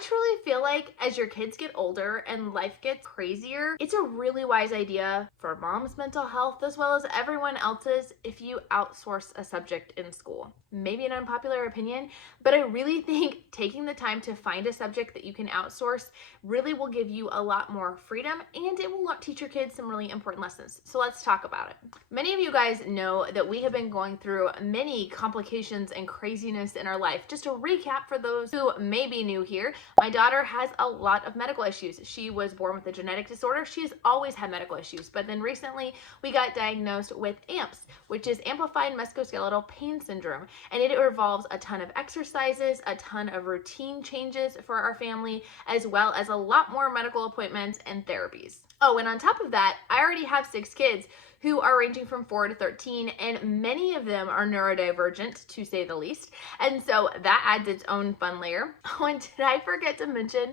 truly feel like as your kids get older and life gets crazier, it's a really wise idea for mom's mental health as well as everyone else's if you outsource a subject in school. Maybe an unpopular opinion, but I really think taking the time to find a subject that you can outsource really will give you a lot more freedom, and it will teach your kids some really important lessons. So let's talk about it. Many of you guys know that we have been going through many complications and craziness in our life. Just to recap for those who may be new here, my daughter has a lot of medical issues. She was born with a genetic disorder. She has always had medical issues, but then recently we got diagnosed with AMPS, which is amplified musculoskeletal pain syndrome, and it involves a ton of exercises, a ton of routine changes for our family, as well as a lot more medical appointments and therapies. Oh, and on top of that, I already have 6 kids who are ranging from 4 to 13, and many of them are neurodivergent, to say the least. And so that adds its own fun layer. Oh, and did I forget to mention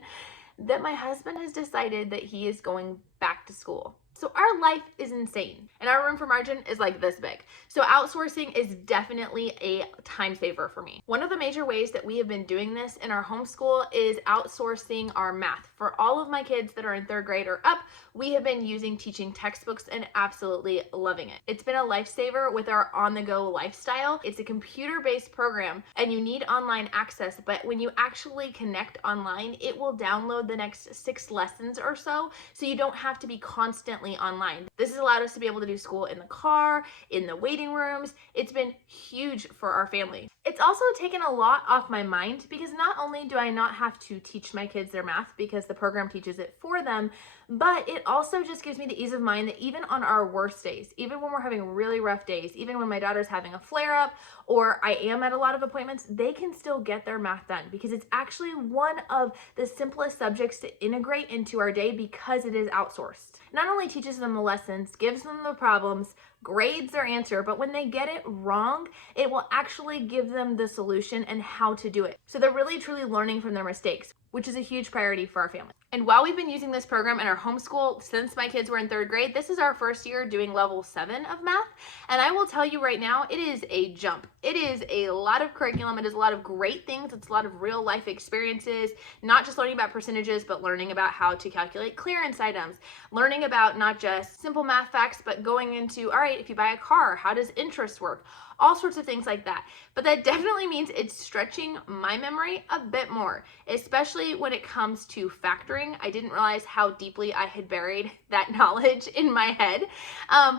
that my husband has decided that he is going back to school? So our life is insane, and our room for margin is like this big. So outsourcing is definitely a time saver for me. One of the major ways that we have been doing this in our homeschool is outsourcing our math. For all of my kids that are in 3rd grade or up, we have been using teaching textbooks and absolutely loving it. It's been a lifesaver with our on-the-go lifestyle. It's a computer-based program, and you need online access, but when you actually connect online, it will download the next 6 lessons or so you don't have to be constantly online. This has allowed us to be able to do school in the car, in the waiting rooms. It's been huge for our family. It's also taken a lot off my mind because not only do I not have to teach my kids their math because the program teaches it for them, but it also just gives me the ease of mind that even on our worst days, even when we're having really rough days, even when my daughter's having a flare-up or I am at a lot of appointments, they can still get their math done because it's actually one of the simplest subjects to integrate into our day because it is outsourced. Not only teaches them the lessons, gives them the problems, grades their answer, but when they get it wrong, it will actually give them the solution and how to do it. So they're really truly learning from their mistakes, which is a huge priority for our family. And while we've been using this program in our homeschool since my kids were in 3rd grade, this is our first year doing level 7 of math. And I will tell you right now, it is a jump. It is a lot of curriculum. It is a lot of great things. It's a lot of real life experiences, not just learning about percentages, but learning about how to calculate clearance items, learning about not just simple math facts, but going into, all right, if you buy a car, how does interest work? All sorts of things like that. But that definitely means it's stretching my memory a bit more, especially when it comes to factoring. I didn't realize how deeply I had buried that knowledge in my head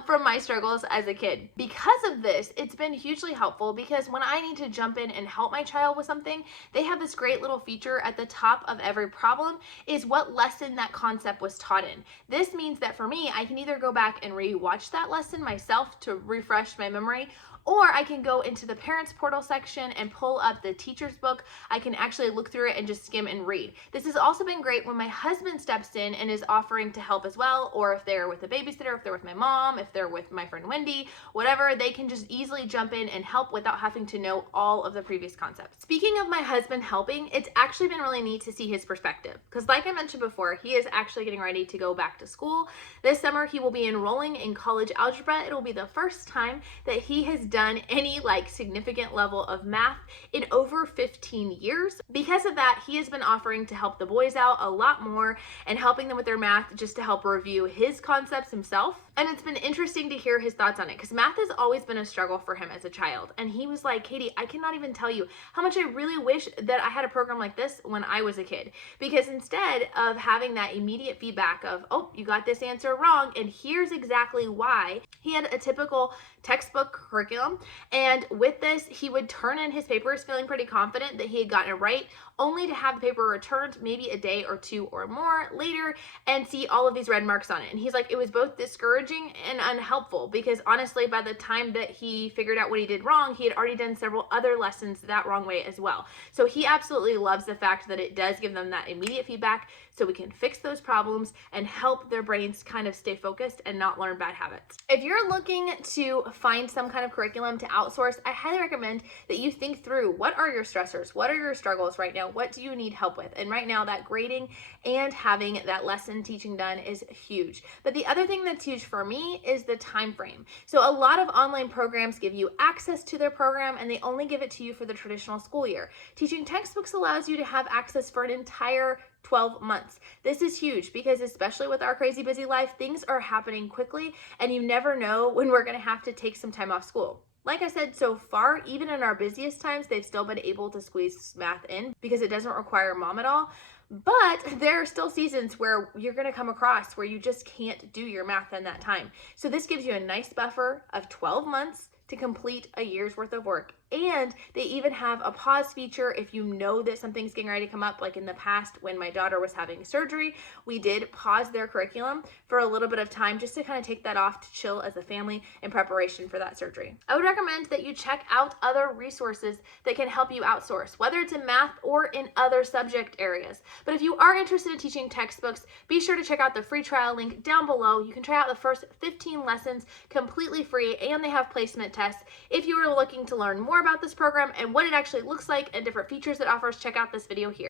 from my struggles as a kid. Because of this, it's been hugely helpful because when I need to jump in and help my child with something, they have this great little feature at the top of every problem is what lesson that concept was taught in. This means that for me, I can either go back and re-watch that lesson myself to refresh my memory, or I can go into the parents portal section and pull up the teacher's book. I can actually look through it and just skim and read. This has also been great when my husband steps in and is offering to help as well, or if they're with a babysitter, if they're with my mom, if they're with my friend Wendy, whatever, they can just easily jump in and help without having to know all of the previous concepts. Speaking of my husband helping, it's actually been really neat to see his perspective because like I mentioned before, he is actually getting ready to go back to school. This summer, he will be enrolling in college algebra. It'll be the first time that he has done any significant level of math in over 15 years. Because of that, he has been offering to help the boys out a lot more and helping them with their math just to help review his concepts himself. And it's been interesting to hear his thoughts on it because math has always been a struggle for him as a child. And he was like, Katie, I cannot even tell you how much I really wish that I had a program like this when I was a kid. Because instead of having that immediate feedback of, oh, you got this answer wrong, and here's exactly why, he had a typical textbook curriculum. And with this, he would turn in his papers feeling pretty confident that he had gotten it right, only to have the paper returned maybe a day or 2 or more later and see all of these red marks on it. And he's like, it was both discouraging and unhelpful because honestly, by the time that he figured out what he did wrong, he had already done several other lessons that wrong way as well. So he absolutely loves the fact that it does give them that immediate feedback so we can fix those problems and help their brains kind of stay focused and not learn bad habits. If you're looking to find some kind of curriculum to outsource, I highly recommend that you think through what are your stressors, what are your struggles right now, what do you need help with? And right now that grading and having that lesson teaching done is huge. But the other thing that's huge for me is the time frame. So a lot of online programs give you access to their program and they only give it to you for the traditional school year. Teaching textbooks allows you to have access for an entire 12 months. This is huge because especially with our crazy busy life, things are happening quickly and you never know when we're going to have to take some time off school. Like I said, so far, even in our busiest times, they've still been able to squeeze math in because it doesn't require mom at all. But there are still seasons where you're going to come across where you just can't do your math in that time. So this gives you a nice buffer of 12 months to complete a year's worth of work. And they even have a pause feature if you know that something's getting ready to come up. Like in the past when my daughter was having surgery, we did pause their curriculum for a little bit of time just to kind of take that off to chill as a family in preparation for that surgery. I would recommend that you check out other resources that can help you outsource, whether it's in math or in other subject areas. But if you are interested in teaching textbooks, be sure to check out the free trial link down below. You can try out the first 15 lessons completely free, and they have placement tests. If you are looking to learn more about this program and what it actually looks like and different features it offers, check out this video here.